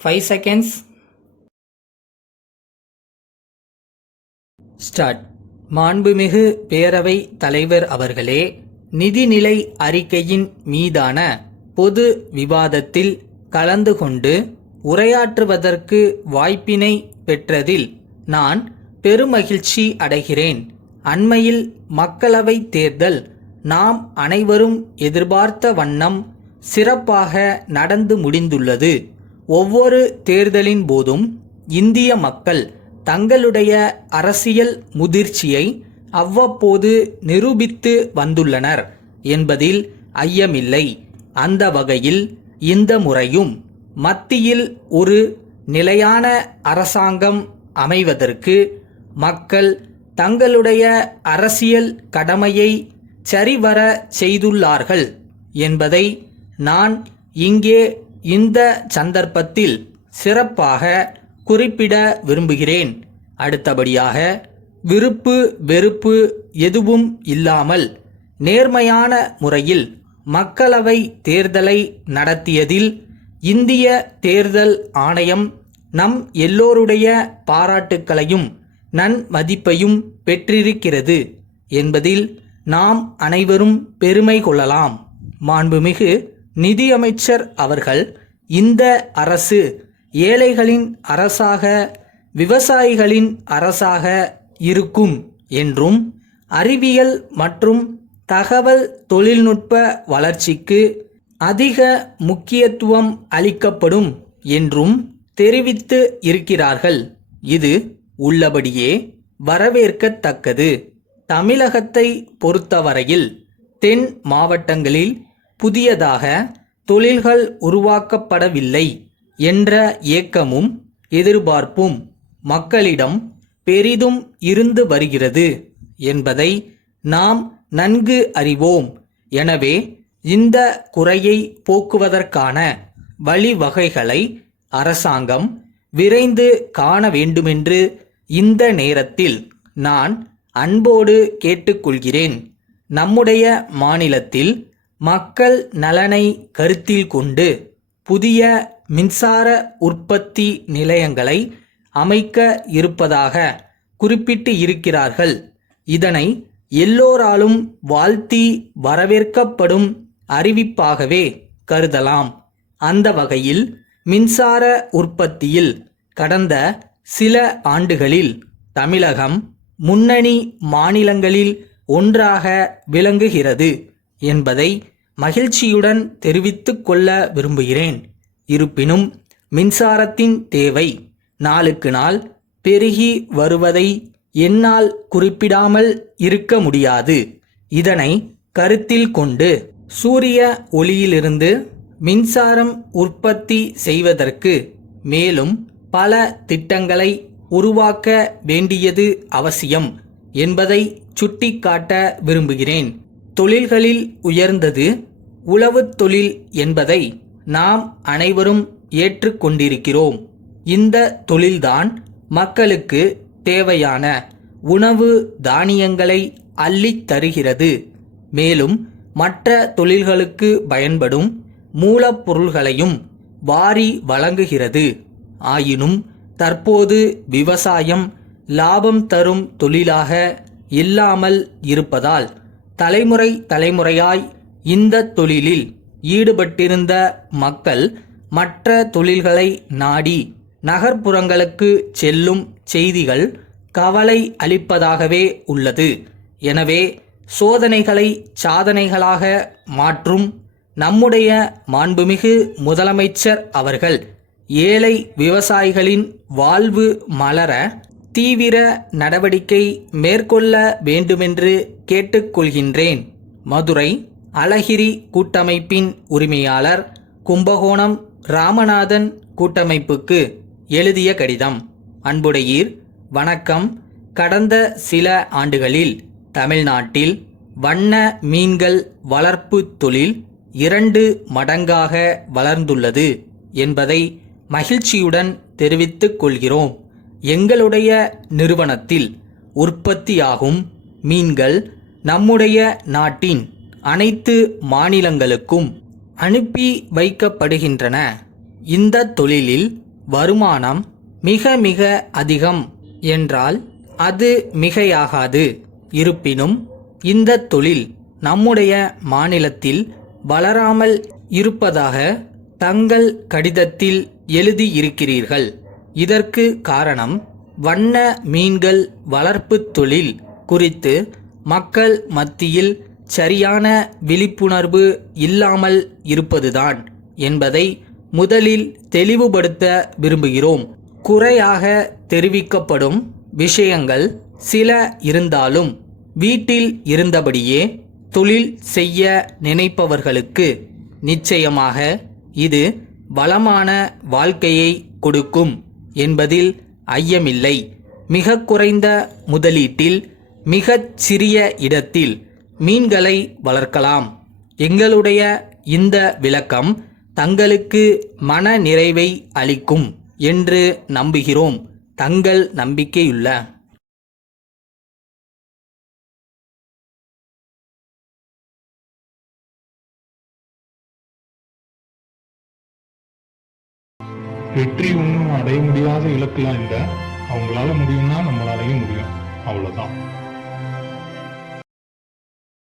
5 seconds. Start. மாண்புமிகு பேரவை தலைவர் அவர்களே, நிதிநிலை அறிக்கையின் மீதான பொது விவாதத்தில் கலந்து கொண்டு உரையாற்றுவதற்கு வாய்ப்பினை பெற்றதில் நான் பெருமகிழ்ச்சி அடைகிறேன். அண்மையில் மக்களவைத் தேர்தல் நாம் அனைவரும் எதிர்பார்த்த வண்ணம் சிறப்பாக நடந்து முடிந்துள்ளது. ஒவ்வொரு தேர்தலின் போதும் இந்திய மக்கள் தங்களுடைய அரசியல் முதிர்ச்சியை அவ்வப்போது நிரூபித்து வந்துள்ளனர் என்பதில் ஐயமில்லை. அந்த வகையில் இந்த முறையும் மத்தியில் ஒரு நிலையான அரசாங்கம் அமைவதற்கு மக்கள் தங்களுடைய அரசியல் கடமையை சரிவர செய்துள்ளார்கள் என்பதை நான் இங்கே இந்த சந்தர்ப்பத்தில் சிறப்பாக குறிப்பிட விரும்புகிறேன். அடுத்தபடியாக, விருப்பு வெறுப்பு எதுவும் இல்லாமல் நேர்மையான முறையில் மக்களவை தேர்தலை நடத்தியதில் இந்திய தேர்தல் ஆணையம் நம் எல்லோருடைய பாராட்டுக்களையும் நன்மதிப்பையும் பெற்றிருக்கிறது என்பதில் நாம் அனைவரும் பெருமை கொள்ளலாம். மாண்புமிகு நிதியமைச்சர் அவர்கள், இந்த அரசு ஏழைகளின் அரசாக, விவசாயிகளின் அரசாக இருக்கும் என்றும், அறிவியல் மற்றும் தகவல் தொழில்நுட்ப வளர்ச்சிக்கு அதிக முக்கியத்துவம் அளிக்கப்படும் என்றும் தெரிவித்து இருக்கிறார்கள். இது உள்ளபடியே வரவேற்கத்தக்கது. தமிழகத்தை பொறுத்தவரையில் தென் மாவட்டங்களில் புதியதாக தொழில்கள் உருவாக்கப்படவில்லை என்ற ஏக்கமும் எதிர்பார்ப்பும் மக்களிடம் பெரிதும் இருந்து வருகிறது என்பதை நாம் நன்கு அறிவோம். எனவே இந்த குறையை போக்குவதற்கான வழிவகைகளை அரசாங்கம் விரைந்து காண வேண்டுமென்று இந்த நேரத்தில் நான் அன்போடு கேட்டுக்கொள்கிறேன். நம்முடைய மாநிலத்தில் மக்கள் நலனை கருத்தில் கொண்டு புதிய மின்சார உற்பத்தி நிலையங்களை அமைக்க இருப்பதாக குறிப்பிட்டு இருக்கிறார்கள். இதனை எல்லோராலும் வாழ்த்தி வரவேற்கப்படும் அறிவிப்பாகவே கருதலாம். அந்த வகையில் மின்சார உற்பத்தியில் கடந்த சில ஆண்டுகளில் தமிழகம் முன்னணி மாநிலங்களில் ஒன்றாக விளங்குகிறது என்பதை மகிழ்ச்சியுடன் தெரிவித்துக் கொள்ள விரும்புகிறேன். இருப்பினும் மின்சாரத்தின் தேவை நாளுக்கு நாள் பெருகி வருவதை என்னால் குறிப்பிடாமல் இருக்க முடியாது. இதனை கருத்தில் கொண்டு சூரிய ஒளியிலிருந்து மின்சாரம் உற்பத்தி செய்வதற்கு மேலும் பல திட்டங்களை உருவாக்க வேண்டியது அவசியம் என்பதை சுட்டிக்காட்ட விரும்புகிறேன். தொழில்களில் உயர்ந்தது உழவுத் தொழில் என்பதை நாம் அனைவரும் ஏற்றுக்கொண்டிருக்கிறோம். இந்த தொழில்தான் மக்களுக்கு தேவையான உணவு தானியங்களை அள்ளித் தருகிறது. மேலும் மற்ற தொழில்களுக்கு பயன்படும் மூலப்பொருள்களையும் வாரி வழங்குகிறது. ஆயினும் தற்போது விவசாயம் லாபம் தரும் தொழிலாக இல்லாமல் இருப்பதால் தலைமுறையாய் இந்த தொழிலில் ஈடுபட்டிருந்த மக்கள் மற்ற தொழில்களை நாடி நகர்ப்புறங்களுக்கு செல்லும் செய்திகள் கவலை அளிப்பதாகவே உள்ளது. எனவே சோதனைகளை சாதனைகளாக மாற்றும் நம்முடைய மாண்புமிகு முதலமைச்சர் அவர்கள் ஏழை விவசாயிகளின் வாழ்வு மலர தீவிர நடவடிக்கை மேற்கொள்ள வேண்டுமென்று கேட்டுக்கொள்கின்றேன். மதுரை அழகிரி கூட்டமைப்பின் உரிமையாளர், கும்பகோணம் ராமநாதன் கூட்டமைப்புக்கு எழுதிய கடிதம். அன்புடையீர், வணக்கம். கடந்த சில ஆண்டுகளில் தமிழ்நாட்டில் வண்ண மீன்கள் வளர்ப்பு தொழில் 2 மடங்காக வளர்ந்துள்ளது என்பதை மகிழ்ச்சியுடன் தெரிவித்துக் கொள்கிறோம். எங்களுடைய நிறுவனத்தில் உற்பத்தியாகும் மீன்கள் நம்முடைய நாட்டின் அனைத்து மாநிலங்களுக்கும் அனுப்பி வைக்கப்படுகின்றன. இந்த தொழிலில் வருமானம் மிக மிக அதிகம் என்றால் அது மிகையாகாது. இருப்பினும் இந்த தொழில் நம்முடைய மாநிலத்தில் வளராமல் இருப்பதாக தங்கள் கடிதத்தில் எழுதியிருக்கிறீர்கள். இதற்கு காரணம் வண்ண மீன்கள் வளர்ப்பு தொழில் குறித்து மக்கள் மத்தியில் சரியான விழிப்புணர்வு இல்லாமல் இருப்பதுதான் என்பதை முதலில் தெளிவுபடுத்த விரும்புகிறோம். குறையாக தெரிவிக்கப்படும் விஷயங்கள் சில இருந்தாலும் வீட்டில் இருந்தபடியே தொழில் செய்ய நினைப்பவர்களுக்கு நிச்சயமாக இது வளமான வாழ்க்கையை கொடுக்கும் என்பதில் ஐயமில்லை. மிக குறைந்த முதலீட்டில் மிகச் சிறிய இடத்தில் மீன்களை வளர்க்கலாம். எங்களுடைய இந்த விளக்கம் தங்களுக்கு மன நிறைவை அளிக்கும் என்று நம்புகிறோம். தங்கள் நம்பிக்கையுள்ள வெற்றி ஒன்றும் அடைய முடியாத இலக்குலாம் இல்லை. அவங்களால முடியும்னா நம்மளாலையும் முடியும். அவ்வளவுதான்.